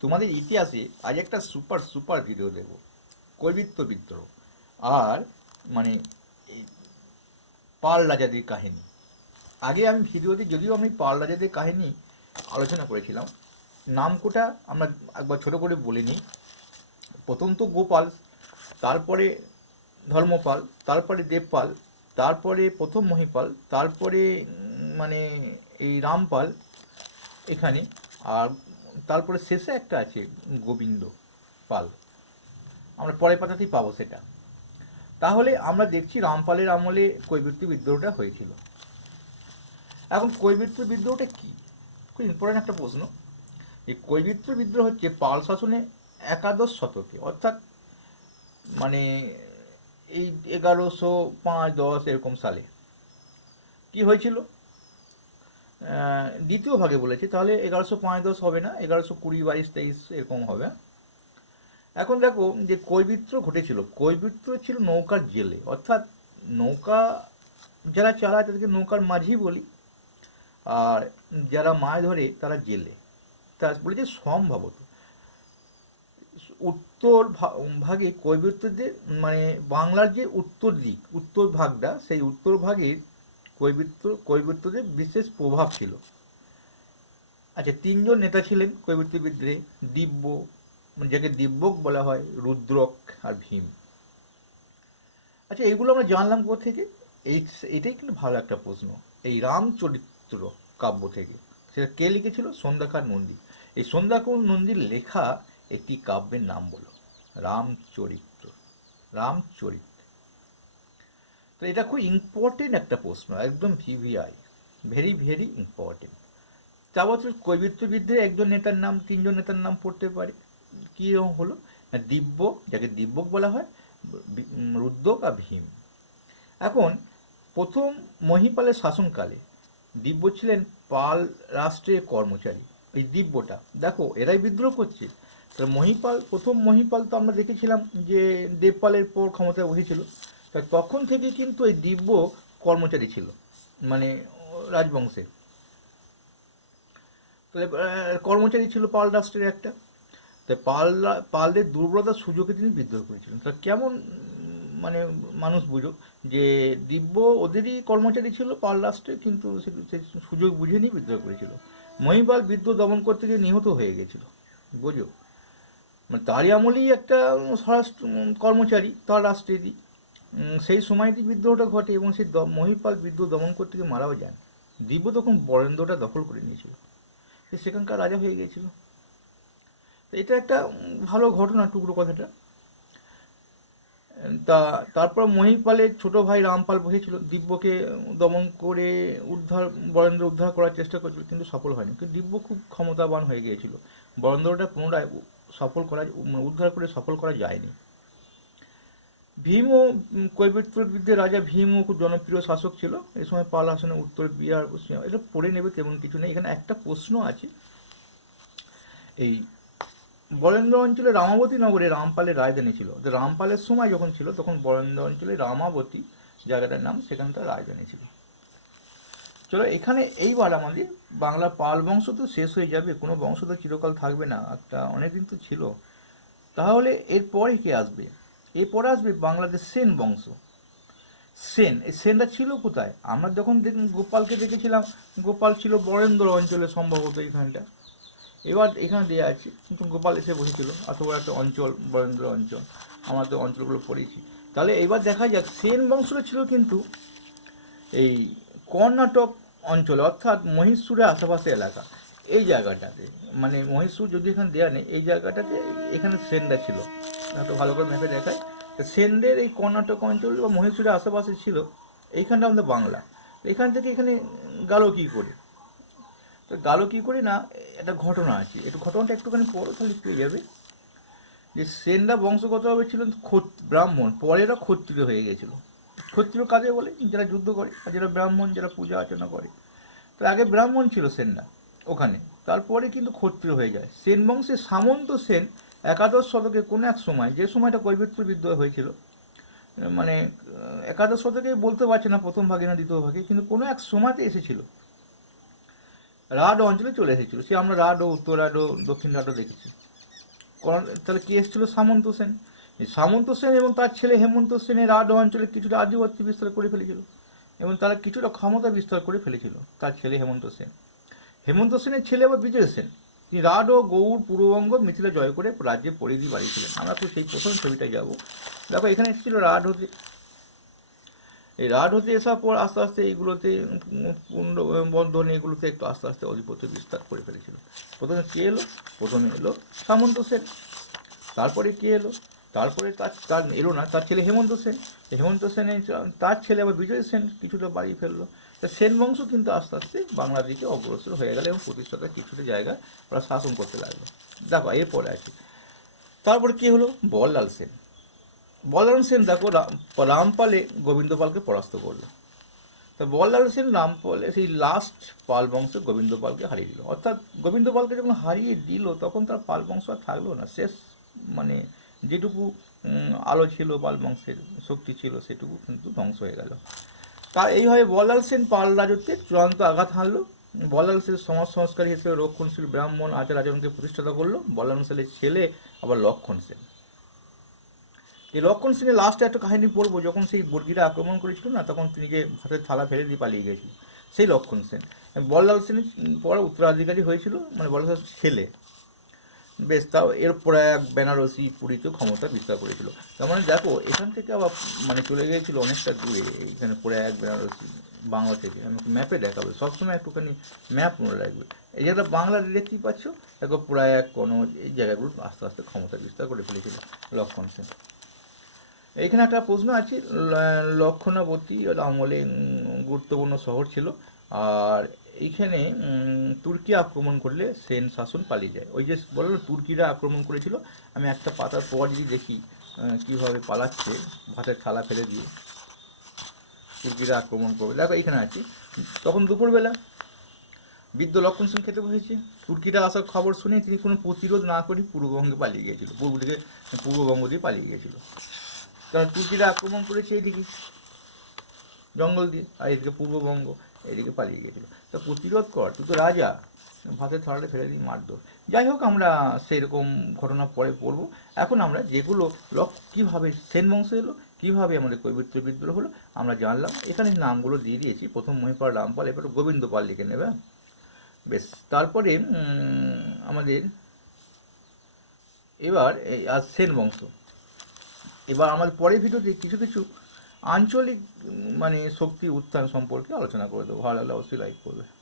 তোমাদের ইতিহাসে আজ একটা সুপার সুপার ভিডিও দেবো কৈবিত্য বিদ্রোহ। আর মানে পাল রাজাদের কাহিনী। আগে আমি ভিডিওতে যদিও আমি পাল রাজাদের কাহিনী আলোচনা করেছিলাম, নামকোটা আমরা একবার ছোট করে বলে নিই। প্রথম তো গোপাল, তারপরে ধর্মপাল, তারপরে দেবপাল, তারপরে প্রথম মহিপাল, তারপরে মানে এই রামপাল এখানে। আর তারপরে শেষে একটা আছে গোবিন্দ পাল। আমরা পরের পাতাতেই পাবো সেটা। তাহলে আমরা দেখছি রামপালের আমলে কৈবর্তী বিদ্রোহটা হয়েছিল। এখন কৈবর্তী বিদ্রোহটা কি? খুব ইম্পর্টেন্ট একটা প্রশ্ন। এই কৈবর্ত বিদ্রোহ হচ্ছে পাল শাসনে একাদশ শতকে, অর্থাৎ মানে এই এগারোশো পাঁচ দশ এরকম সালে। কি হয়েছিল? দ্বিতীয় ভাগে বলেছে, তাহলে এগারোশো পাঁচ দশ হবে না, এগারোশো কুড়ি, বাইশ, তেইশ, এরকম হবে। এখন দেখো যে কৈবিত্র ঘটেছিল, কৈবিত্র ছিল নৌকার জেলে, অর্থাৎ নৌকা যারা চালায় তাদেরকে নৌকার মাঝি বলি, আর যারা মাছ ধরে তারা জেলে। তা বলেছে সম্ভবত। উত্তর ভাগে কৈবর্তদের মানে বাংলার যে উত্তর দিক, উত্তর ভাগটা, সেই উত্তর ভাগের কৈবর্ত কৈবর্তদের বিশেষ প্রভাব ছিল। আচ্ছা তিনজন নেতা ছিলেন কৈবর্ত বিদ্রোহে দিব্য মানে যাকে দিব্যক বলা হয় রুদ্রক আর ভীম। আচ্ছা এইগুলো আমরা জানলাম কোথা থেকে? এই এটাই কিন্তু ভালো একটা প্রশ্ন। এই রামচরিত্র কাব্য থেকে। সেটা কে লিখেছিল? সন্ধ্যাকার নন্দী। এই সন্ধ্যাকার নন্দীর লেখা একটি কাব্যের নাম বলো। রামচরিত্র। রামচরিত্র। তো এটা খুব ইম্পর্টেন্ট একটা প্রশ্ন, একদম ভিভিআই ভেরি ভেরি ইম্পর্টেন্ট তা বছর কৈবিত্র একজন নেতার নাম, তিনজন নেতার নাম পড়তে পারে। কি হলো? না, দিব্য, যাকে দিব্যক বলা হয় রুদ্রক আর ভীম। এখন, প্রথম মহিপালের শাসনকালে দিব্য ছিলেন পাল রাষ্ট্রের কর্মচারী, এই দিব্যটা। দেখো, এরাই বিদ্রোহ করছে। মহিপাল, প্রথম মহিপাল তো আমরা দেখেছিলাম যে দেবপালের পর ক্ষমতায় বসেছিল। তা তখন থেকে কিন্তু এই দিব্য কর্মচারী ছিল মানে ও রাজবংশের তাহলে কর্মচারী ছিল পাল রাষ্ট্রের একটা। তাই পাল পালদের দুর্বলতার সুযোগে তিনি বিদ্রোহ করেছিলেন। তা কেমন মানে মানুষ বুঝো, যে দিব্য ওদেরই কর্মচারী ছিল পাল রাষ্ট্রে কিন্তু সে- সুযোগ বুঝে নিয়ে বিদ্রোহ করেছিল। মহিপাল বিদ্রোহ দমন করতে গিয়ে নিহত হয়ে গেছিল, বুঝো? মানে তারই আমলেই একটা স্বরাষ্ট্র কর্মচারী তার রাষ্ট্রেরই। সেই সময়টি বিদ্রোহটা ঘটে এবং সেই মহিপাল বিদ্রোহ দমন করতে গিয়ে মারাও যান, দিব্য তখন বরেন্দ্রটা দখল করে নিয়েছিল। সে সেখানকার রাজা হয়ে গিয়েছিল। তো এটা একটা ভালো ঘটনা টুকরো কথাটা। তা, তারপর মহিপালের ছোট ভাই রামপাল বসেছিল, দিব্যকে দমন করে উদ্ধার, বরেন্দ্র উদ্ধার করার চেষ্টা করেছিল, কিন্তু সফল হয়নি। কিন্তু দিব্য খুব ক্ষমতাবান হয়ে গিয়েছিল। বরেন্দ্রটা পুনরায় সফল করা মানে উদ্ধার করে সফল করা যায়নি। ভীমও বিরুদ্ধে রাজা ভীমও খুব জনপ্রিয় শাসক ছিল। এই সময় পাল আসনে উত্তর বিহার, পশ্চিম এটা পড়ে নেবে, তেমন কিছু নেই। এখানে একটা প্রশ্ন আছে। এই বরেন্দ্র অঞ্চলে রামাবতী নগরে রামপালের রাজধানী ছিল। তো রামপালের সময় যখন ছিল, তখন বরেন্দ্র অঞ্চলে রামাবতী জায়গাটার নাম সেখানে তার রাজধানী ছিল। চলো, এখানে এইবার আমাদের বাংলা পাল বংশ তো শেষ হয়ে যাবে, কোনো বংশ তো চিরকাল থাকবে না, একটা অনেকদিন তো ছিল। তাহলে এরপরে কে আসবে? এরপরে আসবে বাংলাদেশ সেন বংশ। সেন, এই সেনটা ছিল কোথায়? আমরা যখন গোপালকে দেখেছিলাম, গোপাল ছিল বরেন্দ্র অঞ্চলে সম্ভবত এখানটা। এবার এখানে দেওয়া আছে, কিন্তু গোপাল এসে বসেছিল এত বড় একটা অঞ্চল, বরেন্দ্র অঞ্চল, আমাদের অঞ্চলগুলো পড়েছি। তাহলে এবার দেখা যাক, সেন বংশটা ছিল কিন্তু এই কর্ণাটক অঞ্চলে, অর্থাৎ মহীশূরের আশেপাশে এলাকা, এই জায়গাটাতে। মানে মহীশূর যদি এখানে দেওয়া নেই, এই জায়গাটাতে এখানে সেনটা ছিল। একটু ভালো করে ম্যাপে দেখায় তো সেনদের এই কর্ণাটক অঞ্চল বা মহীশূরের আশেপাশে ছিল, এইখানটা আমাদের বাংলা। এখান থেকে এখানে গালো কী করে? তো গালো কী করে না, একটা ঘটনা আছে। একটু ঘটনাটা একটুখানি পড়ো তাহলে পেয়ে যাবে। যে সেনরা বংশগতভাবে ছিলেন ক্ষত- ব্রাহ্মণ, পরে এরা ক্ষত্রিয় হয়ে গেছিল। ক্ষত্রিয় কাজে বলে? যারা যুদ্ধ করে, আর যারা ব্রাহ্মণ, যারা পূজা অর্চনা করে। তো আগে ব্রাহ্মণ ছিল সেনরা, ওখানে। তারপরে কিন্তু ক্ষত্রিয় হয়ে যায়। সেন বংশের সামন্ত সেন একাদশ শতকে কোনো এক সময়, যে সময়টা কৈবর্ত বিদ্রোহ হয়েছিল মানে একাদশ শতকে বলতে পারছে না প্রথম ভাগে না দ্বিতীয় ভাগে, কিন্তু কোনো এক সময়তে এসেছিল। রাড অঞ্চলে চলে এসেছিল। সে আমরা রাড উত্তর রাড দক্ষিণ রাডও দেখেছি। তাহলে কে এসেছিল? সামন্ত সেন। সামন্ত সেন এবং তার ছেলে হেমন্ত সেনের রাঢ় অঞ্চলে কিছুটা আধিপত্য বিস্তার করে ফেলেছিল এবং তারা কিছুটা ক্ষমতা বিস্তার করে ফেলেছিল, তার ছেলে হেমন্ত সেন। হেমন্ত সেনের ছেলে আবার বিজয় সেন। তিনি রাঢ়, গৌড়, পূর্ববঙ্গ মিথিলা জয় করে রাজ্যে পরিধি বাড়িয়েছিলেন। আমরা তো সেই প্রথম ছবিটায় যাব। দেখো, এখানে এসেছিল রাড হতে। এই রাঢ় হতে আসার পর আস্তে আস্তে এইগুলোতে পুণ্ড বন্ধন এগুলোতে একটু আস্তে আস্তে অধিপত্য বিস্তার করে ফেলেছিল। প্রথমে কে এলো? প্রথমে এলো সামন্ত সেন। তারপরে কে এলো? তারপরে তার তার এলো না, তার ছেলে হেমন্ত সেন। হেমন্ত সেনের তার ছেলে আবার বিজয় সেন। কিছুটা বাড়িয়ে ফেলল। তা সেন বংশ কিন্তু আস্তে আস্তে বাংলার দিকে অগ্রসর হয়ে গেল এবং প্রতিষ্ঠাতা কিছুটা জায়গা ওরা শাসন করতে লাগল। দেখো, এরপরে আছে তারপর কি হলো? বললাল সেন। বললাল সেন দেখো, রাম- রামপালে গোবিন্দপালকে পরাস্ত করল। তা বললাল সেন রামপালে সেই লাস্ট পাল বংশ গোবিন্দপালকে হারিয়ে দিল। অর্থাৎ গোবিন্দপালকে যখন হারিয়ে দিল, তখন তার পাল বংশ আর থাকল না। শেষ মানে যেটুকু আলো ছিল পাল বংশের, শক্তি ছিল, সেটুকু কিন্তু ধ্বংস হয়ে গেল। তা এইভাবে বল্লাল সেন পাল রাজত্বে চূড়ান্ত আঘাত হানলো। বল্লাল সেন সমাজ সংস্কারী হিসেবে রক্ষণশীল ব্রাহ্মণ আচার আচরণকে প্রতিষ্ঠাতা করল। বল্লাল সেনের ছেলে আবার লক্ষণ সেন। এই লক্ষণ সেনের লাস্টে একটা কাহিনী পড়ব, যখন সেই বর্গিরা আক্রমণ করেছিল না, তখন তিনি যে ভাতের থালা ফেলে দিয়ে পালিয়ে গেছিল সেই লক্ষণ সেন। বল্লাল সেনের পর উত্তরাধিকারী হয়েছিল মানে বল্লাল সেন ছেলে। বেশ, তাও এর প্রয়াগ বেনারসি পুরীতে ক্ষমতা বিস্তার করেছিল। তার মানে দেখো, এখান থেকে আবার মানে চলে গিয়েছিল অনেকটা দূরে, এইখানে প্রয়াগ বেনারসি বাংলা থেকে। আমাকে ম্যাপে দেখাবে, সবসময় একটুখানি ম্যাপ মনে রাখবে। এই জায়গাটা বাংলা দেখতেই পাচ্ছ, দেখো প্রয়াগ কোনো এই জায়গাগুলো আস্তে আস্তে ক্ষমতা বিস্তার করে ফেলেছিল লক্ষণ সেন। এইখানে একটা প্রশ্ন আছে লক্ষণাবতী আমলে গুরুত্বপূর্ণ শহর ছিল। আর এইখানে তুর্কি আক্রমণ করলে সেন শাসন পালিয়ে যায়। ওই যে বলল, তুর্কিরা আক্রমণ করেছিল। আমি একটা পাতার পর যদি দেখি কীভাবে পালাচ্ছে ভাতের থালা ফেলে দিয়ে। তুর্কিরা আক্রমণ করবে। দেখো এখানে আছি। তখন দুপুরবেলা বৃদ্ধ লক্ষণ সেন খেতে বসেছে। তুর্কিরা আসার খবর শুনে তিনি কোনো প্রতিরোধ না করে পূর্ববঙ্গে পালিয়ে গিয়েছিল। পূর্ব দিকে, পূর্ববঙ্গ দিয়ে পালিয়ে গিয়েছিল। কারণ তুর্কিরা আক্রমণ করেছে এইদিকে, জঙ্গল দিয়ে, আর এদিকে পূর্ববঙ্গ। এদিকে পালিয়ে গিয়েছিল। তা প্রতিরোধ কর, তুই তো রাজা। ভাতের থালাটা ফেলে দিই মারধর যাই হোক, আমরা সেরকম ঘটনা পরে পড়ব। এখন আমরা যেগুলো লক কীভাবে সেন বংশ এলো, কীভাবে আমাদের কৈবর্ত বিদ্রোহ হলো, আমরা জানলাম। এখানে নামগুলো দিয়ে দিয়েছি। প্রথম মহিপাল রামপাল এবার গোবিন্দপাল লিখে নেবে? বেশ, তারপরে আমাদের এবার আজ সেন বংশ। এবার আমাদের পরের ভিডিওতে কিছু কিছু আঞ্চলিক মানে শক্তি উত্থান সম্পর্কে আলোচনা করে দেবো। ভালো লাগলে অবশ্যই লাইক করবে।